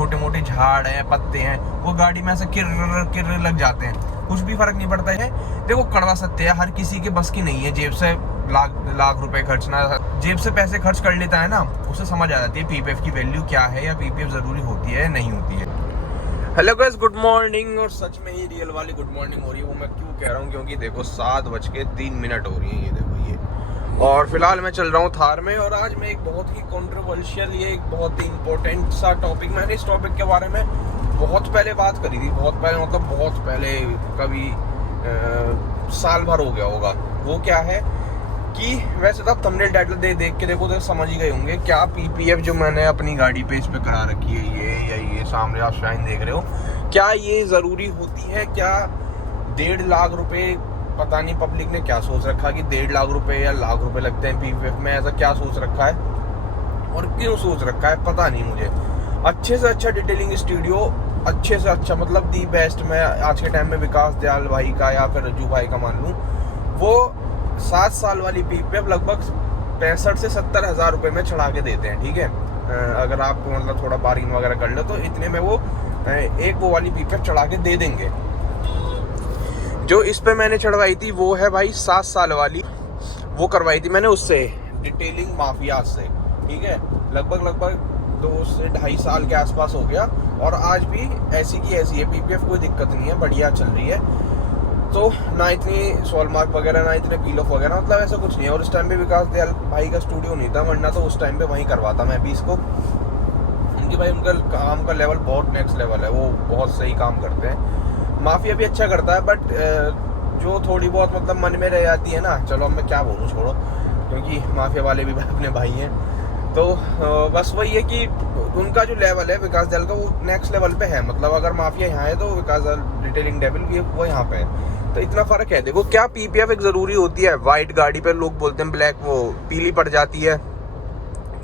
छोटे मोटे झाड़ हैं, पत्ते हैं, वो गाड़ी में ऐसे किर्र लग जाते हैं, कुछ भी फर्क नहीं पड़ता है। देखो कड़वा सत्य है, हर किसी के बस की नहीं है जेब से लाख रुपए खर्चना। जेब से पैसे खर्च कर लेता है ना, उसे समझ आ जाती है पीपीएफ की वैल्यू क्या है, या पीपीएफ जरूरी होती है या नहीं होती है। Hello guys, good morning. और सच में ही रियल वाली गुड मॉर्निंग हो रही है। वो मैं क्यों कह रहा हूँ, क्योंकि देखो 7:03 हो रही है, ये देखो ये। और फिलहाल मैं चल रहा हूँ थार में, और आज मैं एक बहुत ही कंट्रोवर्शियल, ये एक बहुत ही इंपॉर्टेंट सा टॉपिक, मैंने इस टॉपिक के बारे में बहुत पहले बात करी थी, बहुत पहले मतलब बहुत पहले, कभी साल भर हो गया होगा। वो क्या है कि वैसे तो आप थंबनेल टाइटल देख के देखो तो समझ ही गए होंगे क्या पीपीएफ जो मैंने अपनी गाड़ी पे इस पे करा रखी है, ये सामने आप शाइन देख रहे हो, क्या ये ज़रूरी होती है? क्या 1.5 लाख रुपए, पता नहीं पब्लिक ने क्या सोच रखा कि 1.5 लाख रुपए या लाख रुपए लगते हैं पीपीएफ में, ऐसा क्या सोच रखा है और क्यों सोच रखा है पता नहीं मुझे। अच्छे से अच्छा डिटेलिंग स्टूडियो, अच्छे से अच्छा मतलब दी बेस्ट, मैं आज के टाइम में विकास दयाल भाई का या फिर रज्जू भाई का मान लूँ, वो 7 साल वाली पीपीएफ लगभग 65 से 70 हज़ार रुपये में चढ़ा के देते हैं। ठीक है, अगर आप मतलब थोड़ा बार्गिन वगैरह कर लो तो इतने में वो एक वो वाली पीपीएफ चढ़ा के दे देंगे। जो इस पे मैंने चढ़वाई थी वो है भाई 7 साल वाली, वो करवाई थी मैंने उससे, डिटेलिंग माफिया से। ठीक है, लगभग 2 से 2.5 साल के आसपास हो गया, और आज भी ऐसी की ऐसी है पीपीएफ, कोई दिक्कत नहीं है, बढ़िया चल रही है। तो ना इतनी सॉल मार्क वगैरह, ना इतने पील ऑफ वगैरह, मतलब ऐसा कुछ नहीं है। और उस टाइम पे विकास दयाल भाई का स्टूडियो नहीं था, वरना तो उस टाइम पे वहीं करवाता मैं भी इसको। उनकी भाई उनका काम का लेवल बहुत नेक्स्ट लेवल है, वो बहुत सही काम करते हैं। माफिया भी अच्छा करता है, बट जो थोड़ी बहुत मतलब मन में रह जाती है ना, चलो अब मैं क्या बोलूँ, छोड़ो, क्योंकि माफिया वाले भी अपने भाई हैं। तो बस वही है कि उनका जो लेवल है विकास दयाल का, वो नेक्स्ट लेवल पे है। मतलब अगर माफिया यहाँ है तो विकास दयाल डिटेलिंग डेविल भी वो यहाँ पे है, तो इतना फर्क है। देखो क्या पीपीएफ एक जरूरी होती है? वाइट गाड़ी पे लोग बोलते हैं ब्लैक, वो पीली पड़ जाती है,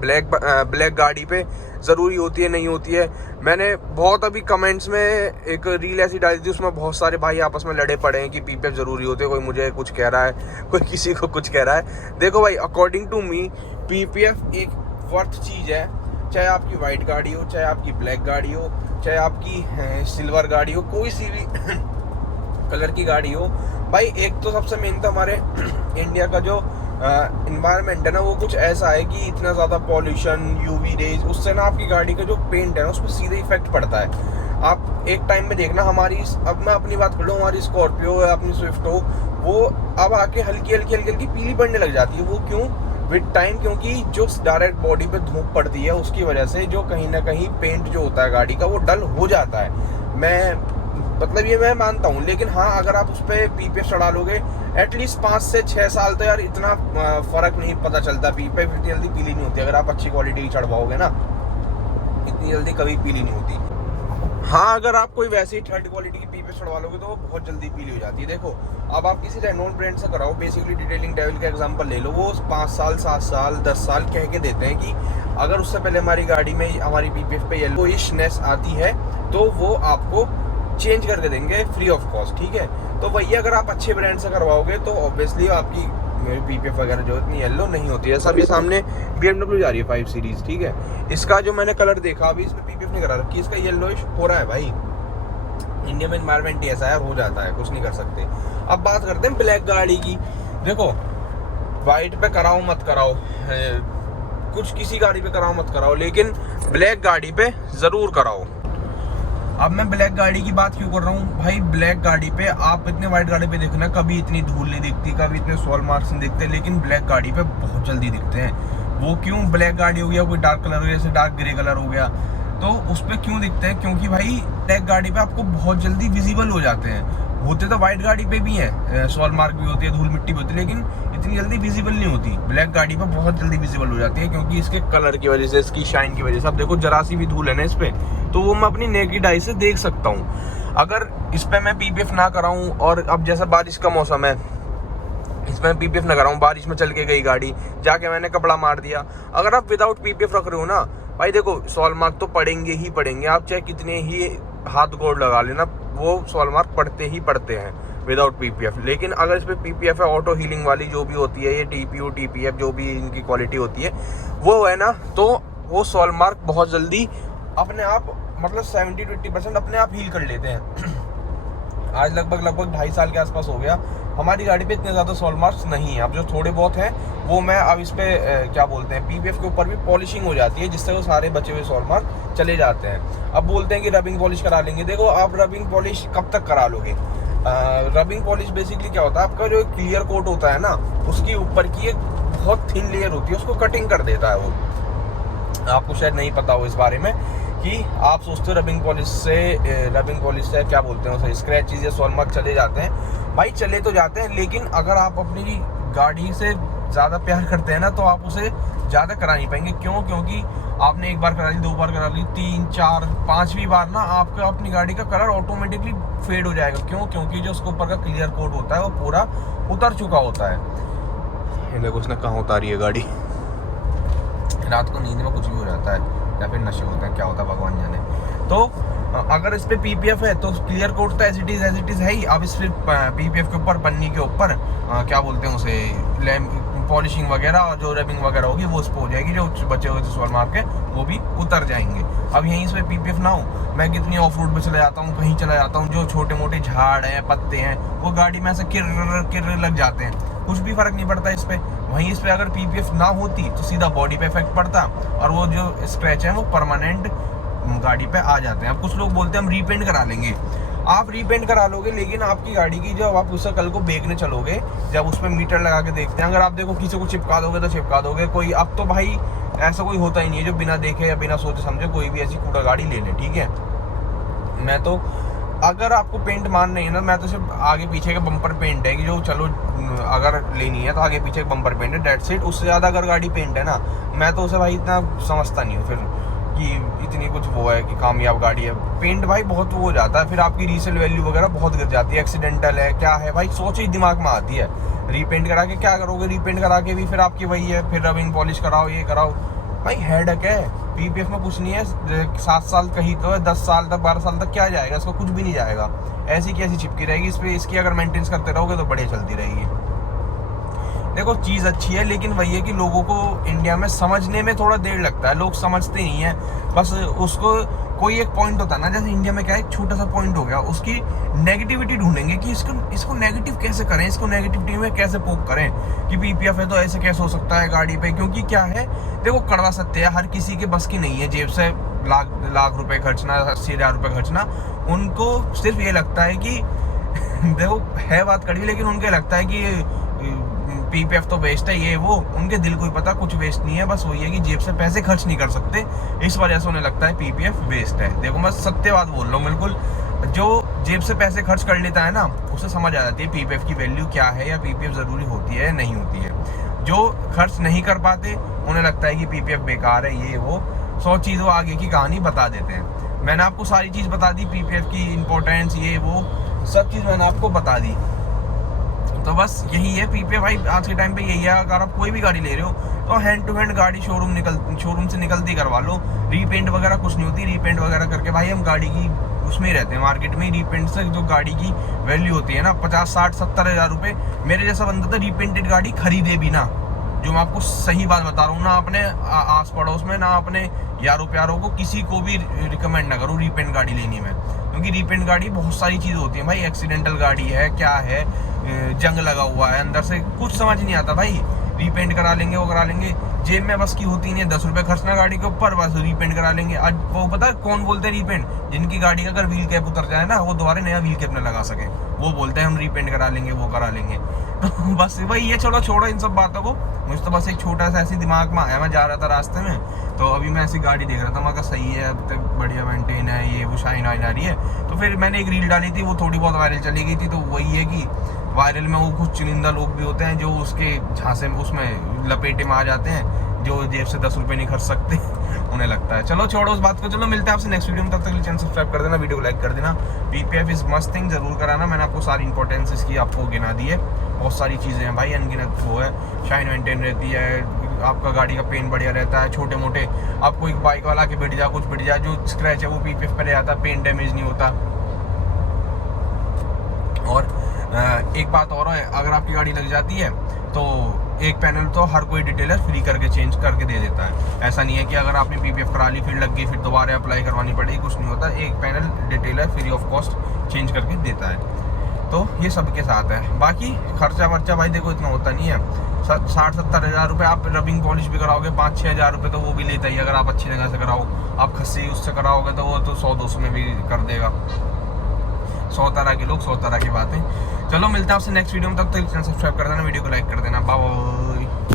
ब्लैक गाड़ी पे ज़रूरी होती है, नहीं होती है। मैंने बहुत अभी कमेंट्स में एक रील ऐसी डाली थी, उसमें बहुत सारे भाई आपस में लड़े पड़े हैं कि पीपीएफ ज़रूरी होती है, कोई मुझे कुछ कह रहा है, कोई किसी को कुछ कह रहा है। देखो भाई, अकॉर्डिंग टू मी पीपीएफ एक वर्थ चीज़ है, चाहे आपकी वाइट गाड़ी हो, चाहे आपकी ब्लैक गाड़ी हो, चाहे आपकी सिल्वर गाड़ी हो, कोई सी भी कलर की गाड़ी हो भाई। एक तो सबसे मेन तो हमारे इंडिया का जो इन्वायरमेंट है ना, वो कुछ ऐसा है कि इतना ज़्यादा पॉल्यूशन, यूवी रेज, उससे ना आपकी गाड़ी का जो पेंट है ना, उस पर सीधे इफेक्ट पड़ता है। आप एक टाइम में देखना, हमारी, अब मैं अपनी बात कर लूँ, हमारी स्कॉर्पियो या अपनी स्विफ्ट हो, वो अब आके हल्की हल्की पीली पड़ने लग जाती है। वो क्यों? विद टाइम, क्योंकि जो डायरेक्ट बॉडी पे धूप पड़ती है उसकी वजह से जो कहीं ना कहीं पेंट जो होता है गाड़ी का, वो डल हो जाता है। मतलब ये मैं मानता हूँ, लेकिन हाँ, अगर आप उस पर पीपीएफ चढ़ा लोगे एटलीस्ट 5 से 6 साल, तो यार इतना फर्क नहीं पता चलता। पीपीएफ इतनी जल्दी पीली नहीं होती, अगर आप अच्छी क्वालिटी की चढ़वाओगे ना, इतनी जल्दी कभी पीली नहीं होती। हाँ, अगर आप कोई वैसे ही थर्ड क्वालिटी की पीपीएफ चढ़वा लोगे तो वो बहुत जल्दी पीली हो जाती है। देखो अब आप किसी रेनॉल्ट ब्रांड से कराओ, बेसिकली डिटेलिंग डेविल का एग्जांपल ले लो, वो 5 साल 7 साल 10 साल कह के देते हैं कि अगर उससे पहले हमारी गाड़ी में, हमारी पीपीएफ पे येलोइशनेस आती है तो वो आपको चेंज करके देंगे फ्री ऑफ कॉस्ट। ठीक है, तो वही अगर आप अच्छे ब्रांड से करवाओगे तो ऑब्वियसली आपकी पीपीएफ वगैरह जो इतनी येलो नहीं होती है। सब ये सामने BMW जा रही है 5 सीरीज, ठीक है, इसका जो मैंने कलर देखा, अभी इसमें पीपीएफ नहीं करा रखी, इसका येलोइश हो रहा है भाई। इंडिया में एनवायरमेंट ही ऐसा है, हो जाता है, कुछ नहीं कर सकते। अब बात करते हैं ब्लैक गाड़ी की। देखो वाइट पे कराओ मत कराओ, कुछ किसी गाड़ी पे कराओ मत कराओ, लेकिन ब्लैक गाड़ी पे जरूर कराओ। अब मैं ब्लैक गाड़ी की बात क्यों कर रहा हूँ भाई? ब्लैक गाड़ी पे आप इतने वाइट गाड़ी पे देखना, कभी इतनी धूल नहीं दिखती, कभी इतने सॉल मार्क्स नहीं दिखते, लेकिन ब्लैक गाड़ी पे बहुत जल्दी दिखते हैं। वो क्यों? ब्लैक गाड़ी हो गया, कोई डार्क कलर हो गया, जैसे डार्क ग्रे कलर हो गया, तो उस पर क्यों दिखते हैं? क्योंकि भाई ब्लैक गाड़ी पे आपको बहुत जल्दी विजिबल हो जाते हैं। होते तो वाइट गाड़ी पे भी है, सॉल मार्क भी होती है, धूल मिट्टी भी होती है, लेकिन इतनी जल्दी विजिबल नहीं होती। ब्लैक गाड़ी पे बहुत जल्दी विजिबल हो जाती है, क्योंकि इसके कलर की वजह से, इसकी शाइन की वजह से। अब देखो जरा सी भी धूल है ना इस पे, तो वो मैं अपनी नेकेड आई से देख सकता हूँ। अगर इस पे मैं पीपीएफ ना कराऊं, और अब जैसा बारिश का मौसम है, इसमें पीपीएफ ना कराऊं, बारिश में चल के गई गाड़ी, जाके मैंने कपड़ा मार दिया, अगर आप विदाउट पीपीएफ रख रहे हो ना भाई, देखो सॉल मार्क तो पड़ेंगे ही पड़ेंगे। आप चाहे कितने ही हाथ गोड़ लगा लेना, वो सॉल मार्क पड़ते ही पड़ते हैं विदाउट पीपीएफ। लेकिन अगर इस पे पीपीएफ है, ऑटो हीलिंग वाली जो भी होती है, ये टीपीयू टीपीएफ जो भी इनकी क्वालिटी होती है वो है ना, तो वो सॉल मार्क बहुत जल्दी अपने आप मतलब 70 to 80% अपने आप हील कर लेते हैं। आज लगभग 2.5 साल के आसपास हो गया, हमारी गाड़ी पे इतने ज़्यादा सॉल्ट मार्क्स नहीं है। अब जो थोड़े बहुत हैं वो मैं अब इस पे क्या बोलते हैं, पीपीएफ के ऊपर भी पॉलिशिंग हो जाती है, जिससे वो सारे बचे हुए सॉल्ट मार्क चले जाते हैं। अब बोलते हैं कि रबिंग पॉलिश करा लेंगे। देखो आप रबिंग पॉलिश कब तक करा लोगे? रबिंग पॉलिश बेसिकली क्या होता है, आपका जो क्लियर कोट होता है ना, उसके ऊपर की एक बहुत थिन लेयर होती है, उसको कटिंग कर देता है वो। आपको शायद नहीं पता हो इस बारे में कि आप सोचते हो रबिंग पॉलिश से क्या बोलते हैं उसे, स्क्रैचेस या सॉल्ट मार्क चले जाते हैं। भाई चले तो जाते हैं, लेकिन अगर आप अपनी गाड़ी से ज़्यादा प्यार करते हैं ना, तो आप उसे ज़्यादा करा नहीं पाएंगे। क्यों? क्योंकि आपने एक बार करा ली, 2 बार करा ली, 3, 4, 5वीं बार ना आपका अपनी गाड़ी का कलर ऑटोमेटिकली फेड हो जाएगा। क्यों? क्योंकि जो उसके ऊपर का क्लियर कोट होता है वो पूरा उतर चुका होता है। ये देखो उसने कहाँ उतारी है गाड़ी। रात को नींद में कुछ भी हो जाता है, या फिर नशे होते हैं, क्या होता है भगवान जाने। तो अगर इस पे पीपीएफ है तो क्लियर कोट तो एज इट इज है ही। अब इस पीपीएफ के ऊपर, पन्नी के ऊपर क्या बोलते हैं उसे, पॉलिशिंग वगैरह और जो रबिंग वगैरह होगी वो उस पर हो जाएगी। जो बचे हुए सॉल्ट मार्क है वो भी उतर जाएंगे। अब यहीं इस पे पीपीएफ ना हो, मैं कितनी ऑफ रोड पे चला जाता हूँ, कहीं चला जाता हूँ, जो छोटे मोटे झाड़ हैं, पत्ते हैं, वो गाड़ी में ऐसे किर्र लग जाते हैं, कुछ भी फर्क नहीं पड़ता इस पे। वहीं इस पे अगर पीपीएफ ना होती तो सीधा बॉडी पे इफेक्ट पड़ता, और वो जो स्क्रैच है वो परमानेंट गाड़ी पे आ जाते हैं। अब कुछ लोग बोलते हैं हम रीपेंट करा लेंगे। आप रीपेंट करा लोगे, लेकिन आपकी गाड़ी की जब आप उससे कल को बेचने चलोगे, जब उस पर मीटर लगा के देखते हैं, अगर आप देखो किसी को चिपका दोगे तो चिपका दोगे। कोई अब तो भाई ऐसा कोई होता ही नहीं है जो बिना देखे या बिना सोचे समझे कोई भी ऐसी कूड़ा गाड़ी ले ले, ठीक है। मैं तो, अगर आपको पेंट मारना है ना, मैं तो सिर्फ आगे पीछे का बम्पर पेंट है कि जो चलो अगर लेनी है तो आगे पीछे का बम्पर पेंट है, डेट सीट। उससे ज़्यादा अगर गाड़ी पेंट है ना, मैं तो उसे भाई इतना समझता नहीं हूँ फिर कि इतनी कुछ वो है कि कामयाब गाड़ी है। पेंट भाई बहुत वो हो जाता है, फिर आपकी रीसेल वैल्यू वगैरह बहुत गिर जाती है। एक्सीडेंटल है क्या है भाई, सोच ही दिमाग में आती है। रीपेंट करा के क्या करोगे? रीपेंट करा के भी फिर आपकी वही है, फिर रबिंग पॉलिश कराओ, ये कराओ। भाई हेडेक है। पीपीएफ में कुछ नहीं है, 7 साल कहीं तो है, 10 साल तक, 12 साल तक क्या जाएगा? इसको कुछ भी नहीं जाएगा। ऐसी की ऐसी चिपकी रहेगी इस पर। इसकी अगर मेंटेनेंस करते रहोगे तो बढ़िया चलती रहेगी। देखो चीज़ अच्छी है, लेकिन वही है कि लोगों को इंडिया में समझने में थोड़ा देर लगता है। लोग समझते नहीं है, बस उसको कोई एक पॉइंट होता है ना, जैसे इंडिया में क्या है, एक छोटा सा पॉइंट हो गया, उसकी नेगेटिविटी ढूंढेंगे कि इसको नेगेटिव कैसे करें, इसको नेगेटिविटी में कैसे पोक करें कि पीपीएफ है तो ऐसे कैसे हो सकता है गाड़ी पे। क्योंकि क्या है, देखो कड़वा सत्य है, हर किसी के बस की नहीं है जेब से लाख रुपए खर्चना, 80,000 रुपए खर्चना। उनको सिर्फ ये लगता है कि देखो है बात कड़वी, लेकिन उनको लगता है कि पीपीएफ तो वेस्ट है, ये वो। उनके दिल को ही पता कुछ वेस्ट नहीं है, बस वही है कि जेब से पैसे खर्च नहीं कर सकते, इस वजह से उन्हें लगता है पीपीएफ वेस्ट है। देखो मैं सत्य बात बोल रहा हूँ बिल्कुल। जो जेब से पैसे खर्च कर लेता है ना, उसे समझ आ जाती है पीपीएफ की वैल्यू क्या है, या पीपीएफ जरूरी होती है नहीं होती है। जो खर्च नहीं कर पाते उन्हें लगता है कि पीपीएफ बेकार है, ये वो 100 चीज़ वो आगे की कहानी बता देते हैं। मैंने आपको सारी चीज़ बता दी, पीपीएफ की इंपॉर्टेंस, ये वो सब चीज़ मैंने आपको बता दी। तो बस यही है पीपीएफ भाई, आज के टाइम पे यही है। अगर आप कोई भी गाड़ी ले रहे हो तो हैंड टू हैंड गाड़ी शोरूम से निकलती करवा लो। रीपेंट वगैरह कुछ नहीं होती। रीपेंट वगैरह करके भाई हम गाड़ी की उसमें ही रहते हैं, मार्केट में। रीपेंट से जो गाड़ी की वैल्यू होती है ना, 50, 60, 70 हज़ार रुपये। मेरे जैसा बंदा तो रीपेंटेड गाड़ी खरीदे भी ना, जो मैं आपको सही बात बता रहा हूँ ना, अपने आस पड़ोस में ना अपने यारों प्यारों को किसी को भी रिकमेंड ना करो रीपेंट गाड़ी लेने में। क्योंकि रीपेंट गाड़ी बहुत सारी चीज़ होती है भाई, एक्सीडेंटल गाड़ी है, क्या है, जंग लगा हुआ है अंदर से, कुछ समझ नहीं आता भाई। रीपेंट करा लेंगे, वो करा लेंगे, जेब में बस की होती नहीं है 10 रुपये खर्चना गाड़ी के ऊपर, बस रीपेंट करा लेंगे। आज वो पता है कौन बोलते हैं रीपेंट? जिनकी गाड़ी का अगर व्हील कैप उतर जाए ना, वो दोबारा नया व्हील कैप न लगा सके, वो बोलते हैं हम रीपेंट करा लेंगे, वो करा लेंगे। तो बस भाई ये चलो छोड़ो इन सब बातों को। मुझे तो बस एक छोटा सा ऐसे दिमाग में आया, मैं जा रहा था रास्ते में, तो अभी मैं ऐसी गाड़ी देख रहा था, मैं कहा सही है, अब तक बढ़िया मेंटेन है, ये वो शाइन आ रही है। तो फिर मैंने एक रील डाली थी, वो थोड़ी बहुत वायरल चली गई थी। तो वही है कि वायरल में वो कुछ चुनिंदा लोग भी होते हैं जो उसके झांसे में उसमें लपेटे में आ जाते हैं, जो जेब से 10 रुपये नहीं खर्च सकते उन्हें लगता है। चलो छोड़ो उस बात को, चलो मिलते हैं आपसे नेक्स्ट वीडियो में। तब तक चैनल सब्सक्राइब कर देना, वीडियो को लाइक कर देना। पीपीएफ इज मस्ट थिंग, जरूर कराना। मैंने आपको सारी इंपॉर्टेंस इसकी आपको गिना दी है। बहुत सारी चीज़ें हैं भाई, अनगिनत वो है। शाइन मेंटेन रहती है, आपका गाड़ी का पेन बढ़िया रहता है, छोटे मोटे आपको एक बाइक वाला के बिट जा कुछ बिट जा, जो स्क्रैच है वो पीपीएफ पर रह जाता, पेन डैमेज नहीं होता। और एक बात और है, अगर आपकी गाड़ी लग जाती है तो एक पैनल तो हर कोई डिटेलर फ्री करके चेंज करके दे देता है। ऐसा नहीं है कि अगर आपने PPF करा ली फिर लग गई फिर दोबारा अप्लाई करवानी पड़ेगी, कुछ नहीं होता। एक panel detailer free of cost change करके देता है। तो ये सबके साथ है। बाकी खर्चा वर्चा भाई देखो इतना होता नहीं है। 60-70 हज़ार रुपये आप रबिंग पॉलिश भी कराओगे, 5-6 हज़ार रुपये तो वो भी लेता ही अगर आप अच्छी जगह से कराओ। आप खस्सी उससे कराओगे तो वो तो 100-200 में भी कर देगा। 100 तरह के लोग 100 तरह की बातें। चलो मिलते हैं आपसे नेक्स्ट वीडियो में, तब तक चैनल सब्सक्राइब कर देना, वीडियो को लाइक कर देना।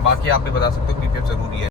बाकी आप भी बता सकते हो PPF जरूरी है।